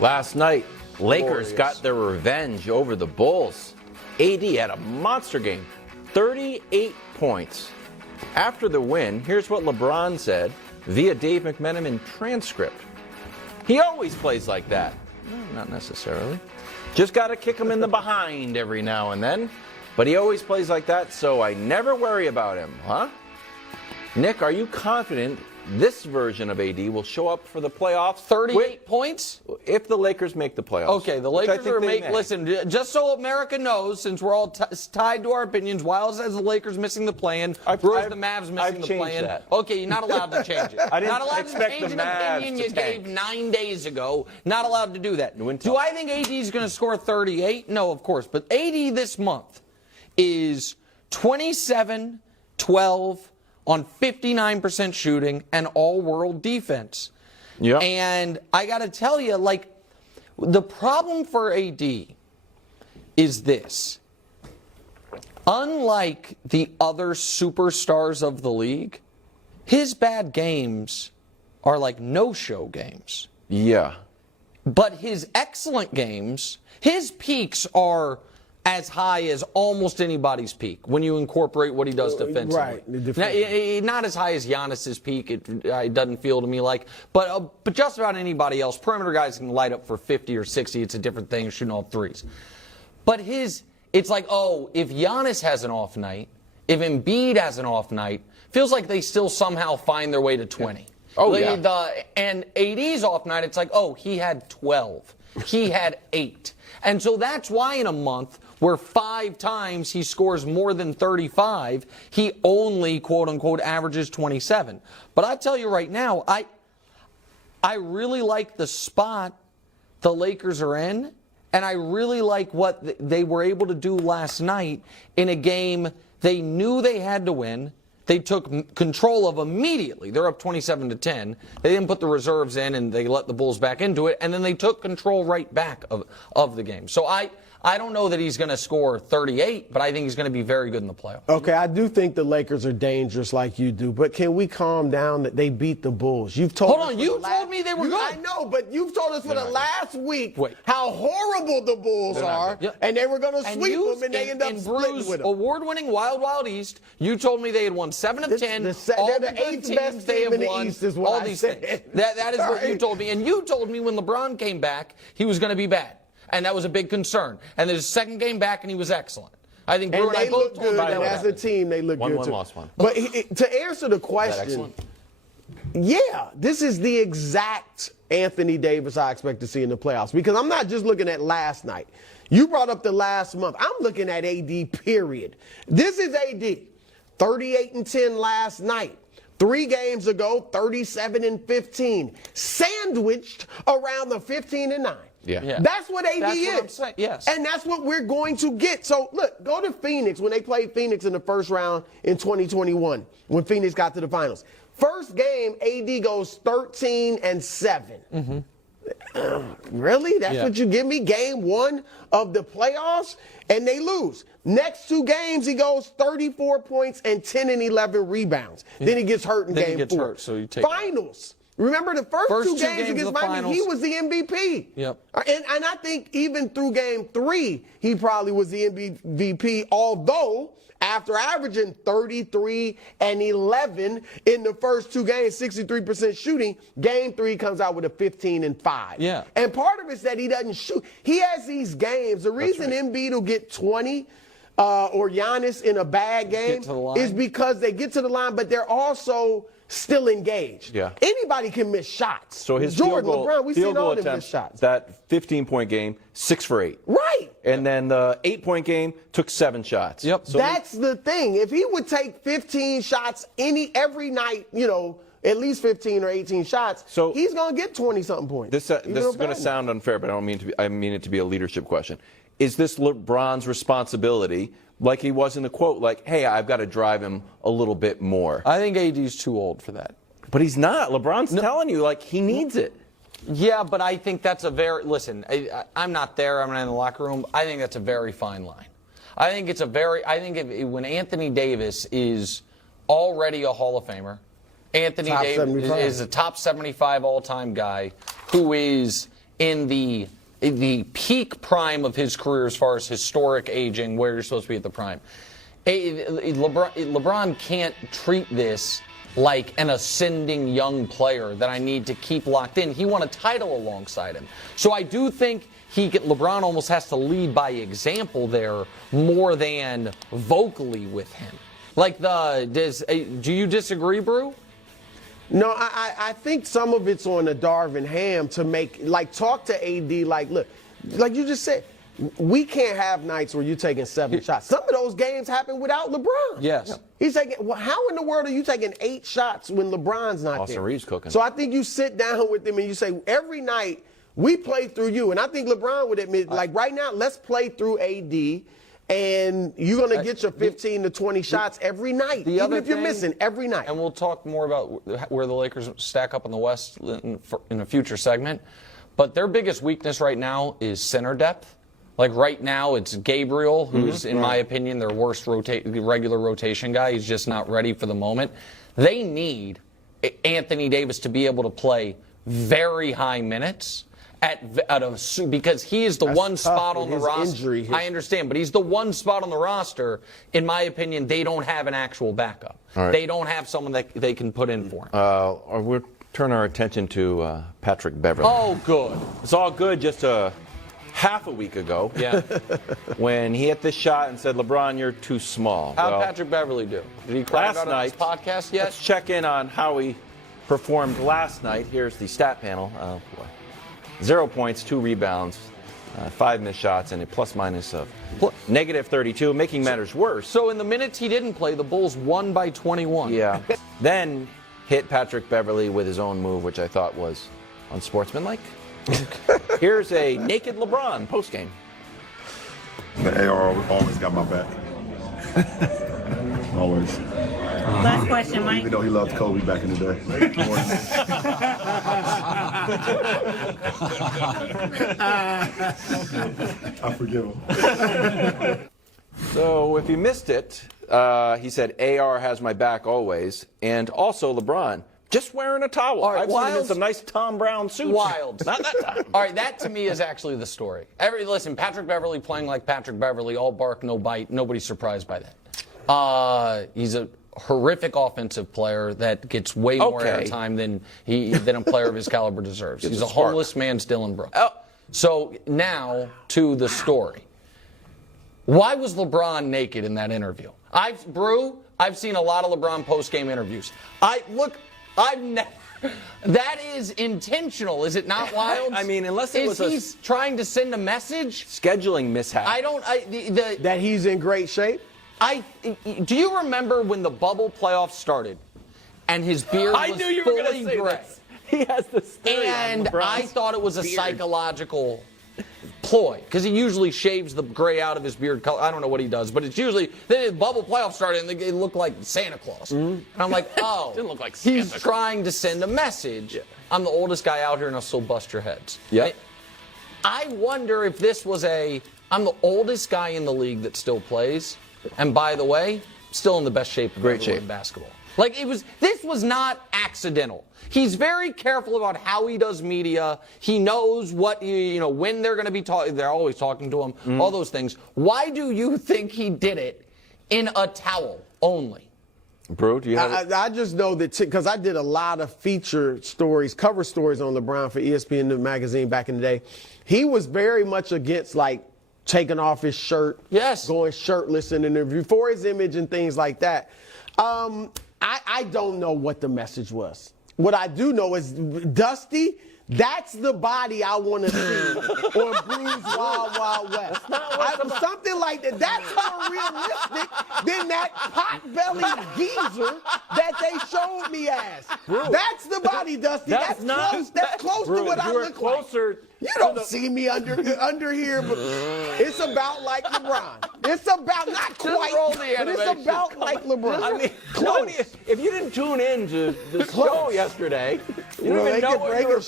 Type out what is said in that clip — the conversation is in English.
Last night, Lakers got their revenge over the Bulls. AD had a monster game, 38 points. After the win, here's what LeBron said via Dave McMenamin transcript. He always plays like that. Not necessarily. Just got to kick him in the behind every now and then. But he always plays like that, so I never worry about him, huh? Nick, are you confident this version of AD will show up for the playoffs? 38 points? If the Lakers make the playoffs. Okay, the Lakers are making. Listen, just so America knows, since we're all tied to our opinions, Wiles has the Lakers missing the play-in, Brewers the Mavs missing the play-in. Okay, you're not allowed to change it. Not allowed to change an opinion you gave 9 days ago. Not allowed to do that. Do I think AD is going to score 38? No, of course. But AD this month is 27, 12, on 59% shooting and all-world defense. Yeah. And I got to tell you, like, the problem for AD is this. Unlike the other superstars of the league, his bad games are like no-show games. Yeah. But his excellent games, his peaks are as high as almost anybody's peak when you incorporate what he does defensively. Right. Not as high as Giannis's peak, it doesn't feel to me like, but just about anybody else. Perimeter guys can light up for 50 or 60. It's a different thing, shooting all threes. But it's like, if Giannis has an off night, if Embiid has an off night, feels like they still somehow find their way to 20. And AD's off night, it's like, he had 12. He had 8. And so that's why in a month where 5 times he scores more than 35, he only, quote-unquote, averages 27. But I tell you right now, I really like the spot the Lakers are in, and I really like what they were able to do last night in a game they knew they had to win. They took control of immediately. They're up 27-10. They didn't put the reserves in, and they let the Bulls back into it, and then they took control right back of the game. So I don't know that he's going to score 38, but I think he's going to be very good in the playoffs. Okay, I do think the Lakers are dangerous like you do, but can we calm down that they beat the Bulls? You've told Hold on, you told me they were good. I know, but you've told us for the last week how horrible the Bulls are, and they were going to sweep them, and they end up splitting with them. Award-winning Wild Wild East, you told me they had won 7 of 10. They're the 8th best team in the East is what all I these said. things. That is what you told me. And you told me when LeBron came back, he was going to be bad. And that was a big concern. And then his second game back, and he was excellent. I think Brewer and I both told you that. As a team, they look good. One lost one. But to answer the question, this is the exact Anthony Davis I expect to see in the playoffs. Because I'm not just looking at last night. You brought up the last month. I'm looking at AD, period. This is AD. 38-10 last night. 3 games ago, 37-15. Sandwiched around the 15-9. Yeah. That's what AD is. What I'm saying. Yes. And that's what we're going to get. So, look, go to Phoenix when they played Phoenix in the first round in 2021, when Phoenix got to the finals. First game, AD goes 13-7. Really? That's what you give me? Game 1 of the playoffs? And they lose. Next 2 games, he goes 34 points and 10 and 11 rebounds. Then he gets hurt in game 4. Hurt, so you take Finals. Remember the first two games against Miami, he was the MVP. Yep. And I think even through game 3, he probably was the MVP, although after averaging 33 and 11 in the first 2 games, 63% shooting, game 3 comes out with a 15 and 5. Yeah. And part of it's that he doesn't shoot. He has these games. The reason Embiid will get 20 or Giannis in a bad game is because they get to the line, but they're also still engaged. Yeah. Anybody can miss shots. So his Jordan, field goal, LeBron, we field seen goal all them attempts, miss shots. that 15-point game, 6 for 8. Right. And then the 8-point game took 7 shots. Yep. So that's the thing. If he would take 15 shots every night, at least 15 or 18 shots, so he's going to get 20-something points. This is going to sound unfair, but I mean it to be a leadership question. Is this LeBron's responsibility, like he was in the quote, like, hey, I've got to drive him a little bit more? I think AD's too old for that. But he's not. LeBron's telling you, like, he needs it. Yeah, but I think that's I'm not there. I'm not in the locker room. I think that's a very fine line. I think when Anthony Davis is already a Hall of Famer, Anthony Davis is a top 75 all-time guy who is in the peak prime of his career as far as historic aging, where you're supposed to be at the prime. LeBron can't treat this like an ascending young player that I need to keep locked in. He won a title alongside him. So I do think LeBron almost has to lead by example there more than vocally with him. Do you disagree, Brew? No, I think some of it's on the Darvin Ham to talk to AD look, like you just said, we can't have nights where you're taking 7 shots. Some of those games happen without LeBron. Yes. He's taking, how in the world are you taking 8 shots when LeBron's not there? Austin Reeves cooking. So I think you sit down with him and you say, every night we play through you. And I think LeBron would admit, right now, let's play through AD. And you're going to get your 15 to 20 shots every night, even if you're missing every night. And we'll talk more about where the Lakers stack up in the West in a future segment. But their biggest weakness right now is center depth. Like right now, it's Gabriel, who's, in my opinion, their worst regular rotation guy. He's just not ready for the moment. They need Anthony Davis to be able to play very high minutes because he is the one spot on the roster. I understand, but he's the one spot on the roster. In my opinion, they don't have an actual backup. Right. They don't have someone that they can put in for him. We'll turn our attention to Patrick Beverley. Oh, good. It's all good just half a week ago. Yeah. When he hit this shot and said, LeBron, you're too small. How'd Patrick Beverley do? Did he cry about it on his podcast yet? Let's check in on how he performed last night. Here's the stat panel. 0 points, 2 rebounds, 5 missed shots, and a plus-minus of -32, making matters worse. So in the minutes he didn't play, the Bulls won by 21. Yeah. Then hit Patrick Beverley with his own move, which I thought was unsportsmanlike. Here's a naked LeBron postgame. The AR always got my back. Always. Last question, Mike. Even though he loved Kobe back in the day. I forgive him. So if you missed it, he said AR has my back always, and also LeBron just wearing a towel. All right, I've seen him in some nice Tom Brown suits. Wild. Not that time. All right, that to me is actually the story. Listen, Patrick Beverley playing like Patrick Beverley, all bark, no bite. Nobody's surprised by that. He's a horrific offensive player that gets way more airtime than a player of his caliber deserves. He's a homeless man's Dylan Brooks. So now to the story. Why was LeBron naked in that interview? I've seen a lot of LeBron post-game interviews. That is intentional, is it not, Wild? I mean, unless it was he's trying to send a message? Scheduling mishap. That he's in great shape? Do you remember when the bubble playoffs started and his beard was fully gray? This. He has this theory. And I thought it was a psychological ploy because he usually shaves the gray out of his beard color. I don't know what he does, but it's usually then the bubble playoffs started and it looked like Santa Claus. And I'm like, oh, didn't look like Santa he's trying to send a message. Yeah. I'm the oldest guy out here and I'll still bust your heads. Yeah. I wonder if this was I'm the oldest guy in the league that still plays, and by the way, still in the best shape of in basketball. This was not accidental. He's very careful about how he does media. He knows what, when they're going to be talking. They're always talking to him, all those things. Why do you think he did it in a towel only? Bro, do you have I just know that because I did a lot of feature stories, cover stories on LeBron for ESPN magazine back in the day. He was very much against taking off his shirt, going shirtless in an interview for his image and things like that. I don't know what the message was. What I do know is Dusty, that's the body I want to see on Brew's Wild Wild West. Something like that. That's more realistic than that pot-bellied geezer that they showed me as. That's the body, Dusty. That's close to what I look like. You don't see me under here, but it's about like LeBron. It's about not quite, but it's about like LeBron. I mean, close. If you didn't tune in to the show yesterday, you don't even know what you were